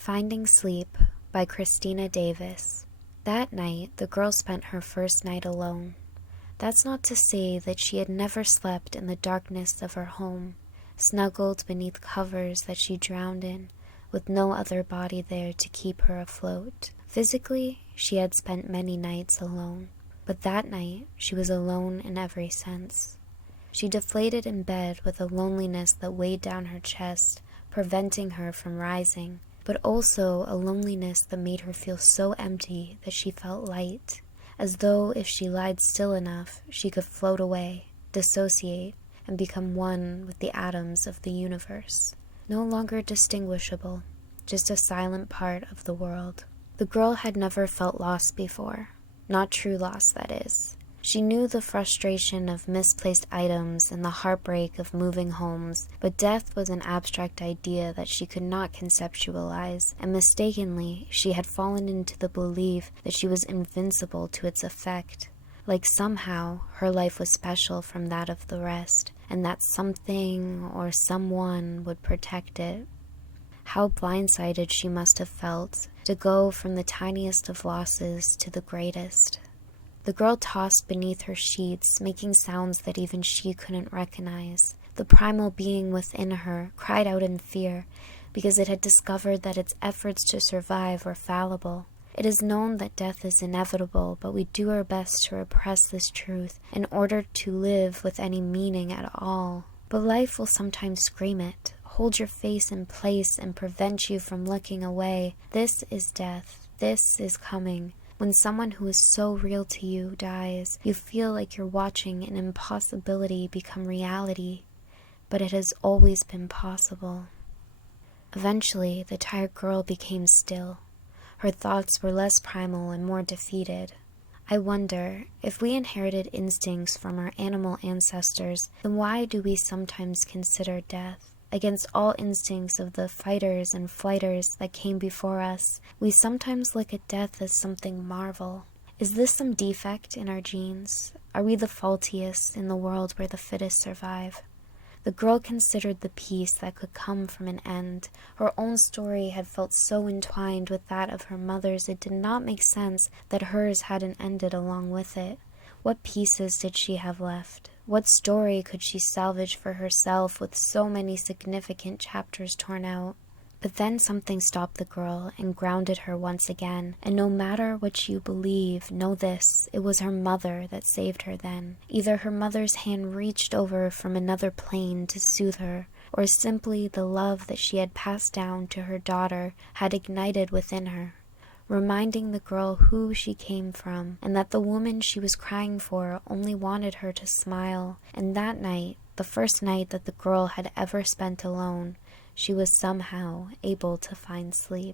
Finding Sleep by Christina Davis. That night, the girl spent her first night alone. That's not to say that she had never slept in the darkness of her home, snuggled beneath covers that she drowned in, with no other body there to keep her afloat. Physically, she had spent many nights alone, but that night she was alone in every sense. She deflated in bed with a loneliness that weighed down her chest, preventing her from rising, but also a loneliness that made her feel so empty that she felt light, as though if she lied still enough, she could float away, dissociate, and become one with the atoms of the universe. No longer distinguishable, just a silent part of the world. The girl had never felt lost before. Not true loss, that is. She knew the frustration of misplaced items and the heartbreak of moving homes, but death was an abstract idea that she could not conceptualize, and mistakenly she had fallen into the belief that she was invincible to its effect, like somehow her life was special from that of the rest, and that something or someone would protect it. How blindsided she must have felt to go from the tiniest of losses to the greatest. The girl tossed beneath her sheets, making sounds that even she couldn't recognize. The primal being within her cried out in fear, because it had discovered that its efforts to survive were fallible. It is known that death is inevitable, but we do our best to repress this truth in order to live with any meaning at all. But life will sometimes scream it, hold your face in place, and prevent you from looking away. This is death. This is coming. When someone who is so real to you dies, you feel like you're watching an impossibility become reality, but it has always been possible. Eventually, the tired girl became still. Her thoughts were less primal and more defeated. I wonder, if we inherited instincts from our animal ancestors, then why do we sometimes consider death? Against all instincts of the fighters and flighters that came before us, we sometimes look at death as something marvel. Is this some defect in our genes? Are we the faultiest in the world where the fittest survive? The girl considered the peace that could come from an end. Her own story had felt so entwined with that of her mother's, it did not make sense that hers hadn't ended along with it. What pieces did she have left? What story could she salvage for herself with so many significant chapters torn out? But then something stopped the girl and grounded her once again, and no matter what you believe, know this, it was her mother that saved her then. Either her mother's hand reached over from another plane to soothe her, or simply the love that she had passed down to her daughter had ignited within her, reminding the girl who she came from, and that the woman she was crying for only wanted her to smile. And that night, the first night that the girl had ever spent alone, she was somehow able to find sleep.